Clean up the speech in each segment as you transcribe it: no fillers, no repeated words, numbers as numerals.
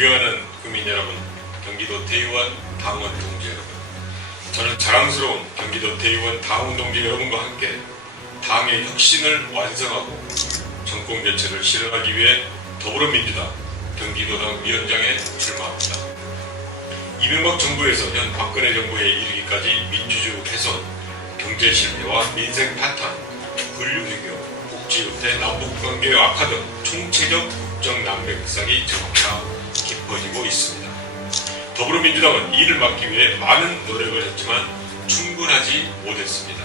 존경하는 국민 여러분, 경기도 대의원 당원 동지 여러분, 저는 자랑스러운 경기도 대의원 당원 동지 여러분과 함께 당의 혁신을 완성하고 정권 교체를 실현하기 위해 더불어민주당 경기도당 위원장에 출마합니다. 이명박 정부에서 현 박근혜 정부에 이르기까지 민주주의 훼손, 경제 실패와 민생 파탄, 분류 외교, 복지 후퇴, 남북관계 악화 등 총체적 국정 난백상이 점차 깊어지고 있습니다. 더불어민주당은 이를 막기 위해 많은 노력을 했지만 충분하지 못했습니다.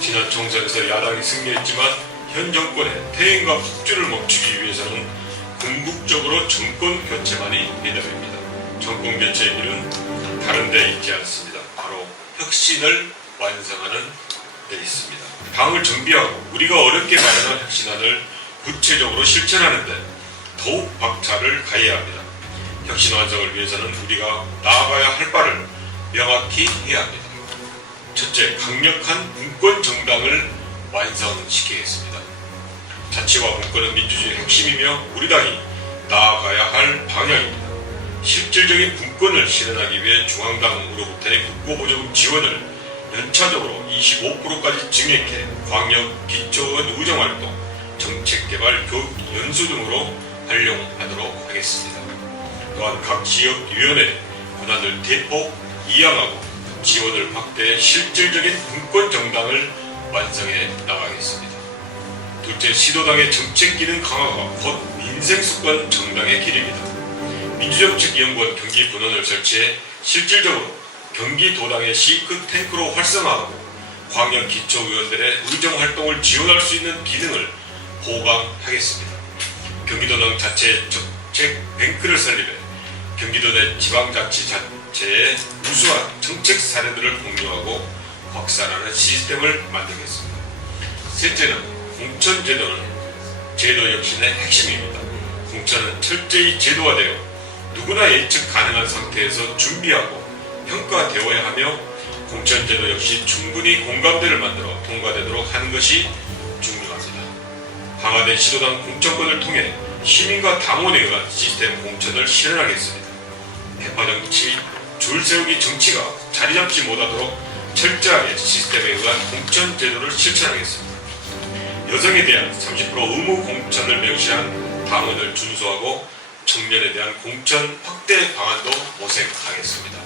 지난 총선에서 야당이 승리했지만 현 정권의 퇴행과 폭주를 멈추기 위해서는 궁극적으로 정권 교체만이 해답입니다. 정권 교체의 길은 다른 데 있지 않습니다. 바로 혁신을 완성하는 데 있습니다. 당을 정비하고 우리가 어렵게 마련한 혁신안을 구체적으로 실천하는 데 더욱 박차를 가해야 합니다. 혁신 완성을 위해서는 우리가 나아가야 할 바를 명확히 해야 합니다. 첫째, 강력한 분권 정당을 완성시키겠습니다. 자치와 분권은 민주주의의 핵심이며 우리 당이 나아가야 할 방향입니다. 실질적인 분권을 실현하기 위해 중앙당으로부터의 국고보조금 지원을 연차적으로 25%까지 증액해 광역 기초원 의정활동, 정책개발, 교육, 연수 등으로 활용하도록 하겠습니다. 또한 각 지역위원회 권한을 대폭 이양하고 지원을 확대해 실질적인 분권 정당을 완성해 나가겠습니다. 둘째, 시도당의 정책 기능 강화가 곧 민생수권 정당의 길입니다. 민주정책연구원 경기 분원을 설치해 실질적으로 경기도당의 싱크탱크로 활성화하고 광역 기초의원들의 의정활동을 지원할 수 있는 기능을 보강하겠습니다. 경기도당 자체 정책 뱅크를 설립해 경기도 내 지방자치자체의 우수한 정책 사례들을 공유하고 확산하는 시스템을 만들겠습니다. 셋째는 공천제도는 제도 혁신의 핵심입니다. 공천은 철저히 제도화되어 누구나 예측 가능한 상태에서 준비하고 평가되어야 하며 공천제도 역시 충분히 공감대를 만들어 통과되도록 하는 것이 중요합니다. 강화된 시도당 공천권을 통해 시민과 당원에 의한 시스템 공천을 실현하겠습니다. 대파정치, 줄세우기 정치가 자리잡지 못하도록 철저하게 시스템에 의한 공천제도를 실천하겠습니다. 여성에 대한 30% 의무 공천을 명시한 당원을 준수하고 청년에 대한 공천 확대 방안도 모색하겠습니다.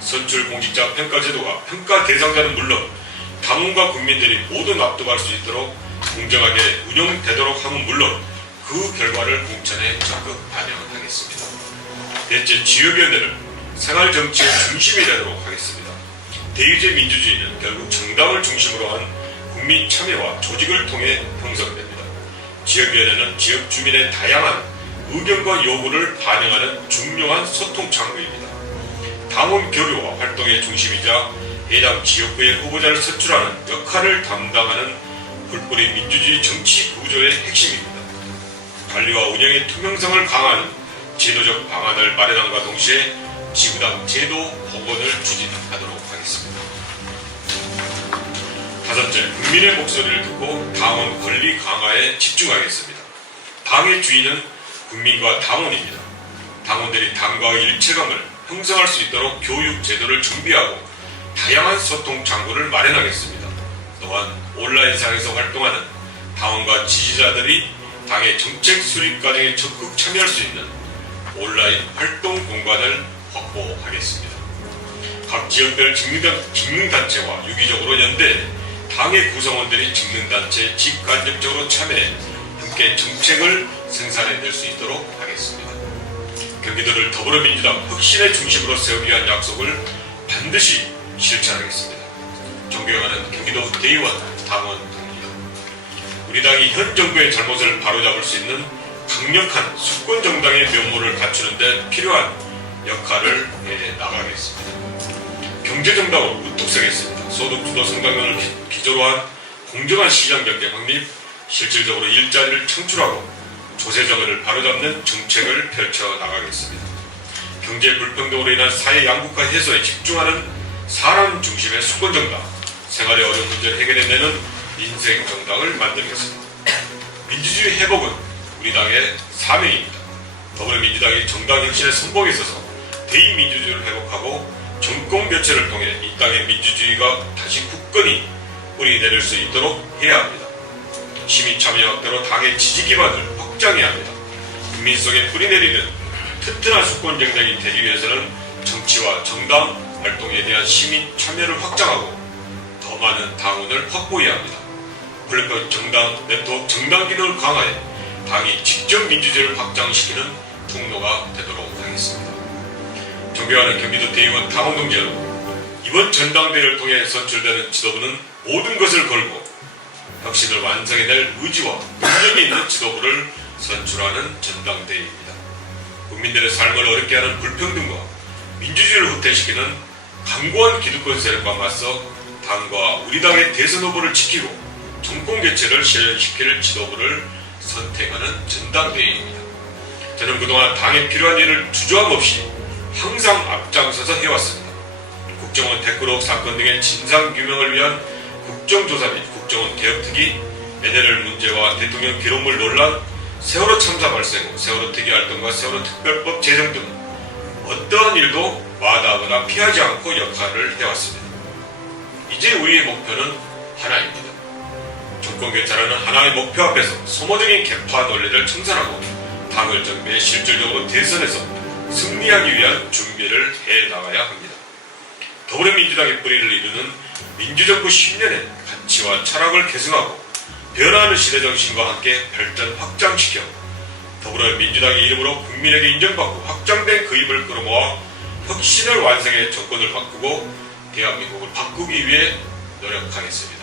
선출 공직자 평가제도가 평가 대상자는 물론 당원과 국민들이 모두 납득할 수 있도록 공정하게 운영되도록 하면 물론 그 결과를 공천에 적극 반영하겠습니다. 넷째, 지역위원회를 생활정치의 중심이 되도록 하겠습니다. 대의제 민주주의는 결국 정당을 중심으로 한 국민 참여와 조직을 통해 형성됩니다. 지역위원회는 지역 주민의 다양한 의견과 요구를 반영하는 중요한 소통 창구입니다. 당원 교류와 활동의 중심이자 해당 지역구의 후보자를 선출하는 역할을 담당하는 뿔뿔이 민주주의 정치 구조의 핵심입니다. 관리와 운영의 투명성을 강화하는 제도적 방안을 마련함과 동시에 지구당 제도 복원을 추진하도록 하겠습니다. 다섯째, 국민의 목소리를 듣고 당원 권리 강화에 집중하겠습니다. 당의 주인은 국민과 당원입니다. 당원들이 당과의 일체감을 형성할 수 있도록 교육 제도를 준비하고 다양한 소통 창구를 마련하겠습니다. 또한 온라인상에서 활동하는 당원과 지지자들이 당의 정책 수립 과정에 적극 참여할 수 있는 온라인 활동 공간을 확보하겠습니다. 각 지역별 직능단체와 유기적으로 연대해 당의 구성원들이 직능단체에 직간접적으로 참여해 함께 정책을 생산해낼 수 있도록 하겠습니다. 경기도를 더불어민주당 혁신의 중심으로 세우기 위한 약속을 반드시 실천하겠습니다. 존경하는 경기도 대의원 당원 동지들, 우리 당이 현 정부의 잘못을 바로잡을 수 있는 강력한 수권 정당의 면모를 갖추는 데 필요한 역할을 해 나가겠습니다. 경제정당으로 우뚝 서겠습니다. 소득주도 성장률을 기조로 한 공정한 시장 경쟁 확립, 실질적으로 일자리를 창출하고 조세정의를 바로잡는 정책을 펼쳐 나가겠습니다. 경제 불평등으로 인한 사회 양극화 해소에 집중하는 사람 중심의 수권정당, 생활의 어려운 문제를 해결해내는 민생정당을 만들겠습니다. 민주주의 회복은 우리 당의 사명입니다. 더불어민주당이 정당 혁신의 선봉에 있어서 대의민주주의를 회복하고 정권 교체를 통해 이 땅의 민주주의가 다시 굳건히 뿌리 내릴 수 있도록 해야 합니다. 시민 참여 확대로 당의 지지 기반을 확장해야 합니다. 국민 속에 뿌리 내리는 튼튼한 수권 정당이 되기 위해서는 정치와 정당 활동에 대한 시민 참여를 확장하고 더 많은 당원을 확보해야 합니다. 블랙박 정당 네트워크 정당 기능을 강화해 당이 직접 민주주의를 확장시키는 통로가 되도록 하겠습니다. 존경하는 경기도 대의원 당원 동지 여러분, 이번 전당대회를 통해 선출되는 지도부는 모든 것을 걸고 혁신을 완성해낼 의지와 능력이 있는 지도부를 선출하는 전당대회입니다. 국민들의 삶을 어렵게 하는 불평등과 민주주의를 후퇴시키는 강고한 기득권 세력과 맞서 당과 우리 당의 대선 후보를 지키고 정권 교체를 실현시킬 지도부를 선택하는 전당대회입니다. 저는 그동안 당에 필요한 일을 주저함 없이 항상 앞장서서 해왔습니다. 국정원 댓글혹 사건 등의 진상규명을 위한 국정조사 및 국정원 개혁특위, NLL 문제와 대통령 기록물 논란, 세월호 참사 발생 후 세월호 특위 활동과 세월호 특별법 제정 등 어떠한 일도 마다하거나 피하지 않고 역할을 해왔습니다. 이제 우리의 목표는 하나입니다. 정권 교체라는 하나의 목표 앞에서 소모적인 개파 논리를 청산하고 당을 정비해 실질적으로 대선에서 승리하기 위한 준비를 해나가야 합니다. 더불어민주당의 뿌리를 이루는 민주정부 10년의 가치와 철학을 계승하고 변화하는 시대정신과 함께 발전 확장시켜 더불어민주당의 이름으로 국민에게 인정받고 확장된 그 힘을 끌어모아 혁신을 완성해 정권을 바꾸고 대한민국을 바꾸기 위해 노력하겠습니다.